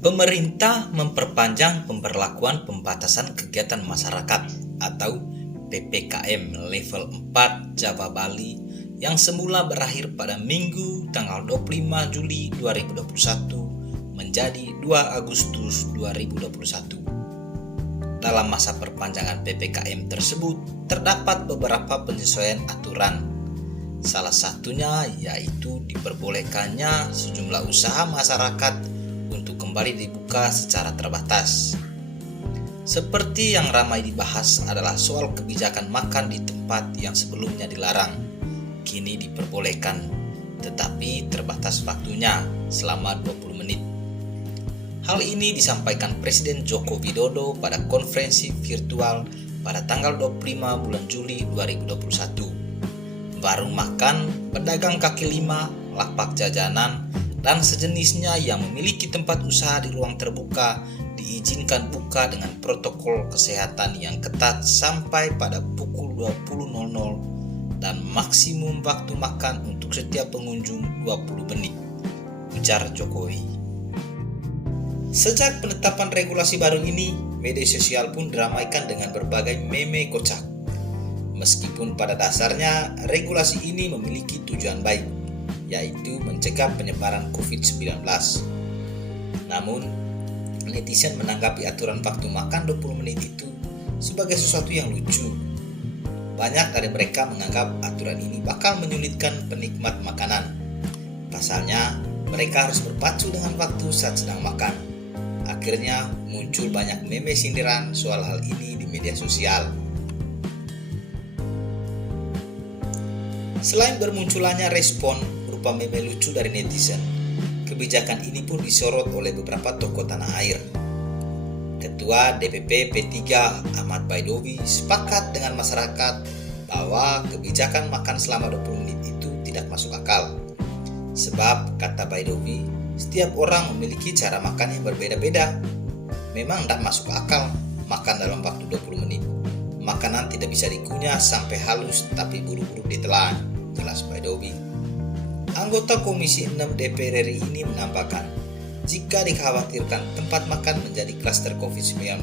Pemerintah memperpanjang pemberlakuan pembatasan kegiatan masyarakat atau PPKM level 4 Jawa Bali yang semula berakhir pada Minggu tanggal 25 Juli 2021 menjadi 2 Agustus 2021. Dalam masa perpanjangan PPKM tersebut terdapat beberapa penyesuaian aturan. Salah satunya yaitu diperbolehkannya sejumlah usaha masyarakat untuk kembali dibuka secara terbatas. Seperti yang ramai dibahas adalah soal kebijakan makan di tempat yang sebelumnya dilarang, kini diperbolehkan, tetapi terbatas waktunya selama 20 menit. Hal ini disampaikan Presiden Joko Widodo pada konferensi virtual pada tanggal 25 bulan Juli 2021. Warung makan, pedagang kaki lima, lapak jajanan, dan sejenisnya yang memiliki tempat usaha di ruang terbuka diizinkan buka dengan protokol kesehatan yang ketat sampai pada pukul 20.00 dan maksimum waktu makan untuk setiap pengunjung 20 menit, ujar Jokowi. Sejak penetapan regulasi baru ini, media sosial pun diramaikan dengan berbagai meme kocak. Meskipun pada dasarnya regulasi ini memiliki tujuan baik, yaitu mencegah penyebaran COVID-19. Namun, netizen menanggapi aturan waktu makan 20 menit itu sebagai sesuatu yang lucu. Banyak dari mereka menganggap aturan ini bakal menyulitkan penikmat makanan. Pasalnya, mereka harus berpacu dengan waktu saat sedang makan. Akhirnya, muncul banyak meme sindiran soal hal ini di media sosial. Selain bermunculannya respon berupa meme lucu dari netizen, kebijakan ini pun disorot oleh beberapa tokoh tanah air. Ketua DPP P3 Ahmad Baidowi sepakat dengan masyarakat bahwa kebijakan makan selama 20 menit itu tidak masuk akal. Sebab, kata Baidowi, setiap orang memiliki cara makan yang berbeda-beda. Memang tidak masuk akal makan dalam waktu 20 menit. Makanan tidak bisa dikunyah sampai halus tapi buru-buru ditelan, jelas Baidowi. Anggota Komisi 6 DPR RI ini menambahkan, jika dikhawatirkan tempat makan menjadi klaster COVID-19.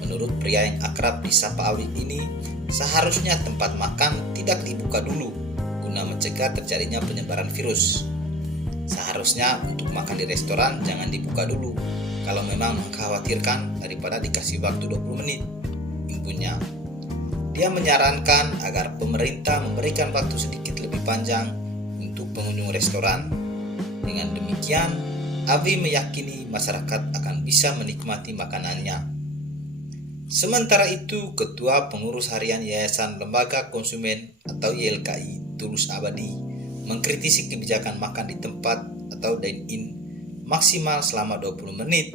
Menurut pria yang akrab disapa Awik ini, seharusnya tempat makan tidak dibuka dulu guna mencegah terjadinya penyebaran virus. Seharusnya untuk makan di restoran jangan dibuka dulu kalau memang mengkhawatirkan daripada dikasih waktu 20 menit. Impunnya, dia menyarankan agar pemerintah memberikan waktu sedikit lebih panjang untuk pengunjung restoran. Dengan demikian, Abi meyakini masyarakat akan bisa menikmati makanannya. Sementara itu, Ketua Pengurus Harian Yayasan Lembaga Konsumen atau YLKI Tulus Abadi mengkritisi kebijakan makan di tempat atau dine-in maksimal selama 20 menit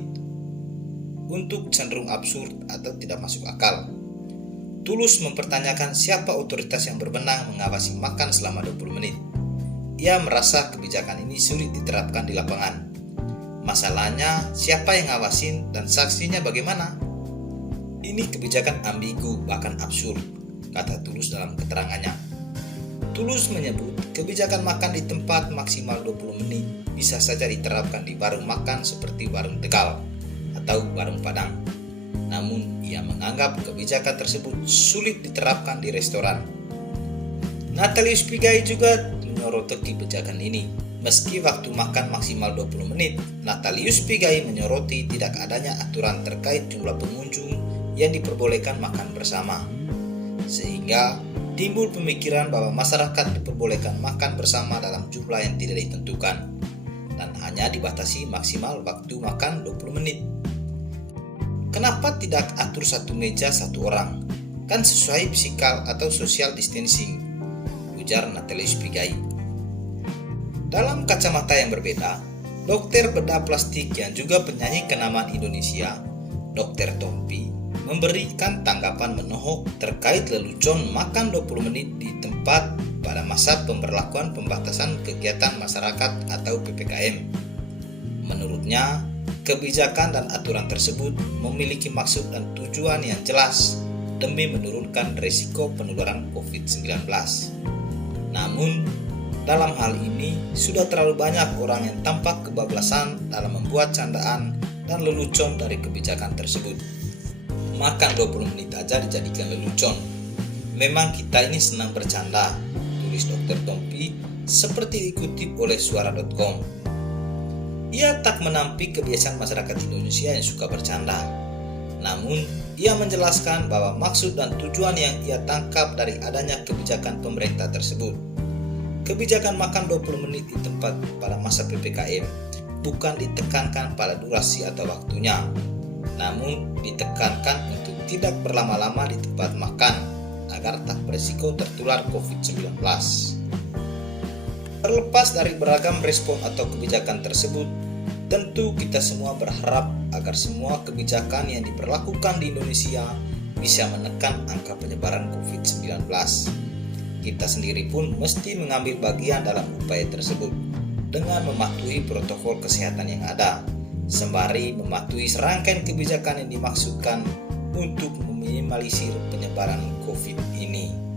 untuk cenderung absurd atau tidak masuk akal. Tulus mempertanyakan siapa otoritas yang berwenang mengawasi makan selama 20 menit. Ia merasa kebijakan ini sulit diterapkan di lapangan. Masalahnya, siapa yang ngawasin dan sanksinya bagaimana? Ini kebijakan ambigu bahkan absurd, kata Tulus dalam keterangannya. Tulus menyebut kebijakan makan di tempat maksimal 20 menit bisa saja diterapkan di warung makan seperti warung Tegal atau warung Padang. Namun, ia menganggap kebijakan tersebut sulit diterapkan di restoran. Natalius Pigai juga menyoroti kebijakan ini. Meski waktu makan maksimal 20 menit, Natalius Pigai menyoroti tidak adanya aturan terkait jumlah pengunjung yang diperbolehkan makan bersama. Sehingga timbul pemikiran bahwa masyarakat diperbolehkan makan bersama dalam jumlah yang tidak ditentukan dan hanya dibatasi maksimal waktu makan 20 menit. Kenapa tidak atur satu meja satu orang? Kan sesuai fisikal atau social distancing, ujar Natalius Pigai. Dalam kacamata yang berbeda, dokter bedah plastik yang juga penyanyi kenamaan Indonesia, Dr. Tompi, memberikan tanggapan menohok terkait lelucon makan 20 menit di tempat pada masa pemberlakuan pembatasan kegiatan masyarakat atau PPKM. Menurutnya, kebijakan dan aturan tersebut memiliki maksud dan tujuan yang jelas demi menurunkan risiko penularan COVID-19. Namun, Dalam hal ini, sudah terlalu banyak orang yang tampak kebablasan dalam membuat candaan dan lelucon dari kebijakan tersebut. Makan 20 menit aja dijadikan lelucon. Memang kita ini senang bercanda, tulis Dr. Tompi seperti dikutip oleh suara.com. Ia tak menampik kebiasaan masyarakat Indonesia yang suka bercanda. Namun, ia menjelaskan bahwa maksud dan tujuan yang ia tangkap dari adanya kebijakan pemerintah tersebut. Kebijakan makan 20 menit di tempat pada masa PPKM bukan ditekankan pada durasi atau waktunya, namun ditekankan untuk tidak berlama-lama di tempat makan agar tak berisiko tertular COVID-19. Terlepas dari beragam respon atau kebijakan tersebut, tentu kita semua berharap agar semua kebijakan yang diberlakukan di Indonesia bisa menekan angka penyebaran COVID-19. Kita sendiri pun mesti mengambil bagian dalam upaya tersebut dengan mematuhi protokol kesehatan yang ada, sembari mematuhi serangkaian kebijakan yang dimaksudkan untuk meminimalisir penyebaran COVID ini.